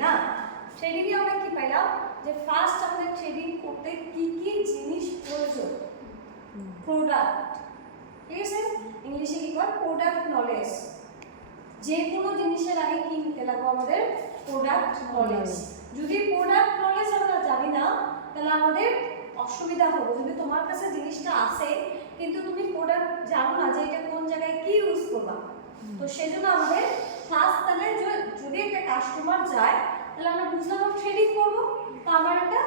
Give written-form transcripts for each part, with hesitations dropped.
না ট্রেডিং এ আমরা কি পাইলাম যে ফার্স্ট আমাদের ট্রেডিং করতে কি কি জিনিস প্রয়োজন প্রোডাক্ট ঠিক আছে ইংলিশে কি কয় প্রোডাক্ট নলেজ যে কোনো জিনিসের আগে কি নিতে লাগবে আমাদের প্রোডাক্ট নলেজ যদি প্রোডাক্ট নলেজ আমরা জানি না তাহলে আমাদের অসুবিধা হবে যদি তোমার কাছে জিনিসটা আছে কিন্তু তুমি প্রোডাক্ট জানো না যে এটা কোন জায়গায় কি ইউজ করবা তো সেজন্য আমাদের ফার্স্ট তাহলে যদি একটা কাস্টমার যায় তাহলে আমরা বুঝলাম ট্রেডিং করব তো আমার একটা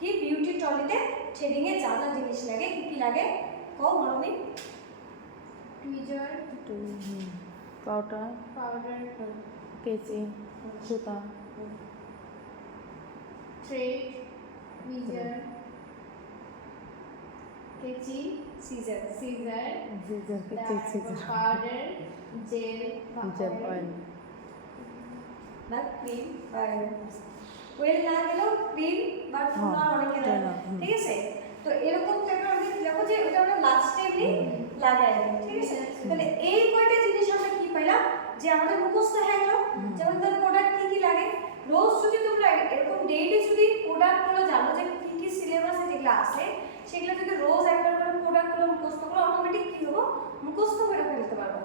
কি বিউটি টলিতে ট্রেডিং এ যা যা জিনিস লাগে কি কি লাগে কও মরমি টুইজার পাউডার কেচি সুতা থ্রেড টুইজার কেচি সিজার পাউডার জেল অয়েল না ক্রিম ওয়েল না গেলেও ক্রিম বা টোনার অনেকে দেয় ঠিক আছে তো এরকম টাইপের আমি দেখো যে ওটা আমরা লাস্ট টাইমে লাগাই ঠিক আছে তাহলে এই কয়টা জিনিস আমরা কি পাইলাম যে আমাদের মুখস্থ হয়ে গেল যেমন তার প্রোডাক্ট কি কি লাগে রোজ যদি তোমরা এরকম ডেইলি যদি প্রোডাক্টগুলো জানো যে কি কি সিলেবাসে যেগুলো আছে সেগুলো যদি রোজ একবার করে প্রোডাক্টগুলো মুখস্থ করো অটোমেটিক কি হবো মুখস্থ করে ফেলতে পারবো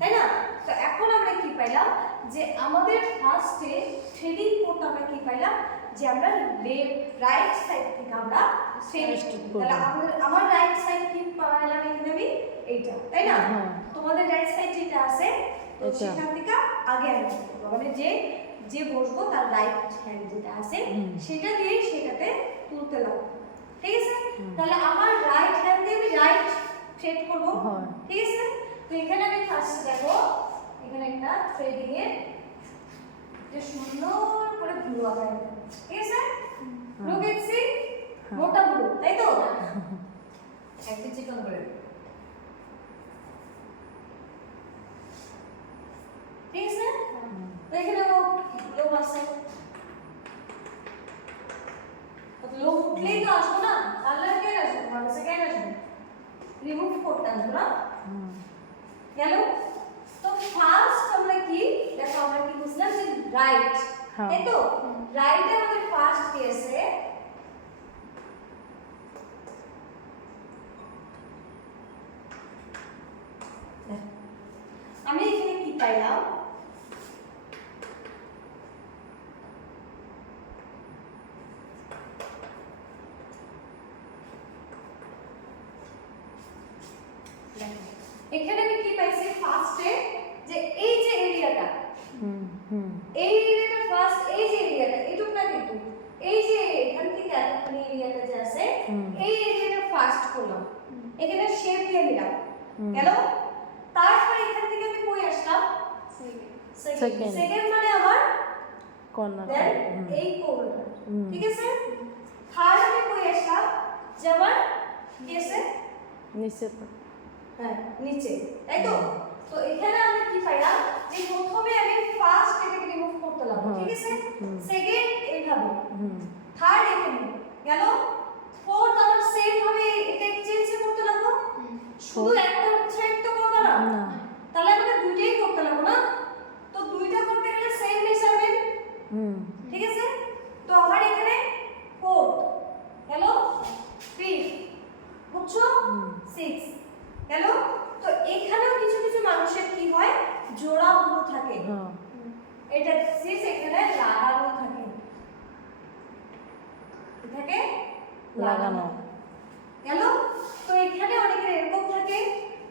তাই না তো এখন আমরা কি পাইলাম যে আমাদের ফার্স্টে ট্রেডিং করতে আমরা কি পাইলাম যে আমরা রাইট সাইড থেকে আমরা তাহলে আমার রাইট সাইড কি পাইলাম এখানে আমি এইটা তাই না তোমাদের রাইট সাইড যেটা আছে তো সেখান থেকে আগে আমি মানে যে বসবো তার রাইট হ্যান্ড যেটা আছে সেটা দিয়ে সেটাতে তুলতে লাগবে ঠিক আছে তাহলে আমার রাইট হ্যান্ড দিয়ে আমি রাইট থ্রেড করব ঠিক আছে তো এখানে আমি ফার্স্ট দেখো এখানে একটা থ্রেডিং এর যে সুন্দর করে ব্লু আকারে ঠিক আছে ব্লু গেছি মোটা ব্লু তাই তো একটা চিকন করে ঠিক আছে তো এখানে লো আছে লো উঠলেই তো আসবো না তাহলে কে আসবে ভালো সেকেন্ড আসবে রিমুভ করতে আসবো না গেল তো ফার্স্ট আমরা কি দেখো আমরা কি বুঝলাম যে রাইট তাই তো রাইটে আমাদের ফার্স্ট কি আছে আমি এখানে কি পাইলাম এখানে আমি কি পাইছি ফার্স্টে যে এই যে এরিয়াটা এই এরিয়াটা ফার্স্ট এই যে এরিয়াটা এটুকু না কিন্তু এই যে এখান থেকে এতখানি এরিয়াটা যে আছে এই এরিয়াটা ফার্স্ট করলাম এখানে শেপ দিয়ে নিলাম গেল তারপরে এখান থেকে আমি কই আসলাম সেকেন্ড মানে আমার কর্নার এই কর্নার ঠিক আছে থার্ড আমি কই আসলাম যে আমার কি আছে নিচে হ্যাঁ নিচে তাই তো তো এখানে আমি কি পাইলাম যে প্রথমে আমি ফার্স্ট এটাকে রিমুভ করতে লাগবো ঠিক আছে সেকেন্ড এইভাবে থার্ড এখানে গেল ফোর্থ আমার সেম ভাবে এটা এক্সচেঞ্জ করতে লাগবো শুধু একটা থ্রেড তো করব না তাহলে আমাদের দুইটাই করতে লাগবো না তো দুইটা করতে গেলে সেম মেজারমেন্ট ঠিক আছে তো আমার এখানে ফোর্থ গেল ফিফথ বুঝছো 6 গেল তো এখানেও কিছু কিছু মানুষের কি হয় জোড়া ব্লু থাকে এটা সিস এখানে লাগানো থাকে থাকে লাগানো গেল তো এখানে অনেকের এরকম থাকে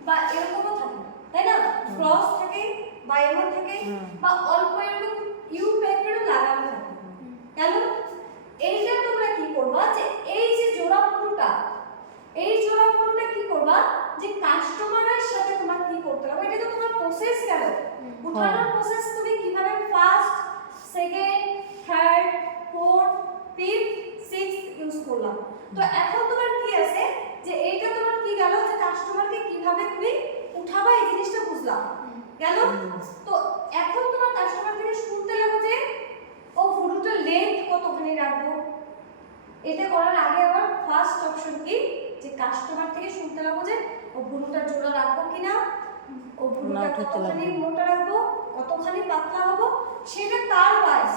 বা এরকমও থাকে তাই না ক্রস থাকে বা এমন থাকে বা অল্প এরকম ইউ টাইপেরও লাগানো থাকে গেল এইটা তোমরা কি করবা যে এই যে জোড়া ব্লুটা এই জোড়া ব্লুটা কি করবা যে কাস্টমারের সাথে তোমার কি করতে হবে এটা তো তোমার প্রসেস গেল উঠানোর প্রসেস তুমি কিভাবে first second third fourth fifth sixth use করলাম তো এখন তোমার কি আছে যে এইটা তোমার কি গেল যে কাস্টমারকে কিভাবে তুমি উঠাবা এই জিনিসটা বুঝলাম গেল তো এখন তোমার কাস্টমার থেকে শুনতে লাগবে যে ও ভুরুটার লেন্থ কতখানি রাখবো এটা করার আগে আবার ফার্স্ট অপশন কি যে কাস্টমার থেকে শুনতে লাগবো যে ও ভুরুটা জোড়া রাখবো কিনা ও ভুরুটা কতখানি মোটা রাখবো কতখানি পাতলা হবো সেটা তার ওয়াইজ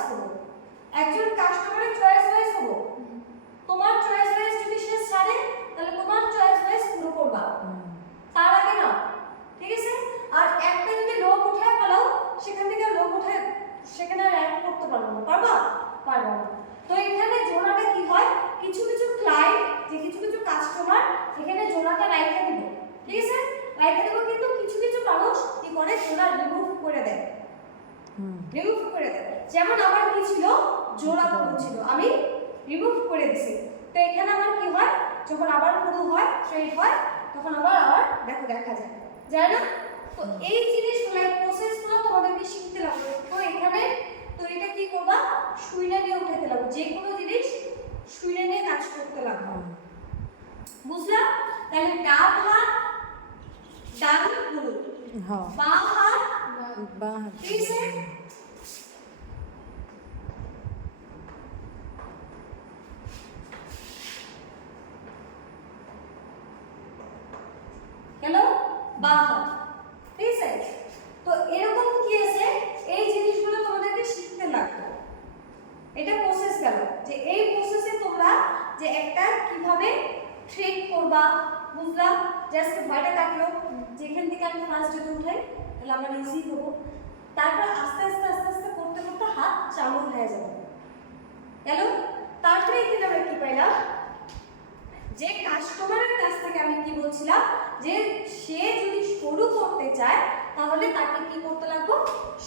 যেমন আমার কি ছিল, জোড়া পুরু ছিল, আমি রিমুভ করে দিছি। তো এখানে আমার কি হয়, যখন আবার পুরু হয়, স্ট্রেট হয়, তখন আবার দেখো দেখা যায়, যায় না? তো এই জিনিসগুলো, এই প্রসেসগুলো তোমাদেরকে শিখতে লাগবে। তো এখানে তো এটা কি করবা, শুইলে নিয়ে উঠাতে লাগবে, যে কোনো জিনিস শুইলে নিয়ে কাজ করতে লাগবে। বুঝলা? তাহলে ডান হাত ডান পুরু, হ্যাঁ বাঁ হাত বাঁ হাত ঠিক আছে। হ্যালো, বাঁ হাত, ঠিক আছে। তো এরকম কি আছে, এই জিনিসগুলো তোমাদেরকে শিখতে লাগবে। এটা প্রসেস গেল, যে এই প্রসেসে তোমরা যে একটা কিভাবে ট্রেন করবা, বুঝলাম? জাস্ট ভয়টা কাটলো, যেখান থেকে আমি ফার্স্ট যদি উঠাই তাহলে আমার ইজি হবো। তারপর আস্তে আস্তে আস্তে আস্তে করতে করতে হাত চালু হয়ে যাবে। গেল? তারপরে এখানে আমরা কি পাইলাম, যে কাস্টমারের কাছ থেকে আমি কি বলছিলাম, যে সে যদি শুরু করতে চায় তাহলে তাকে কি করতে লাগবে,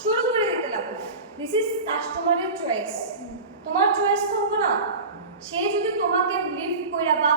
শুরু করে দিতে লাগবে। দিস ইজ কাস্টমারের চয়েস, তোমার চয়েস থাকবে না। সে যদি তোমাকে লিফট কইরা বা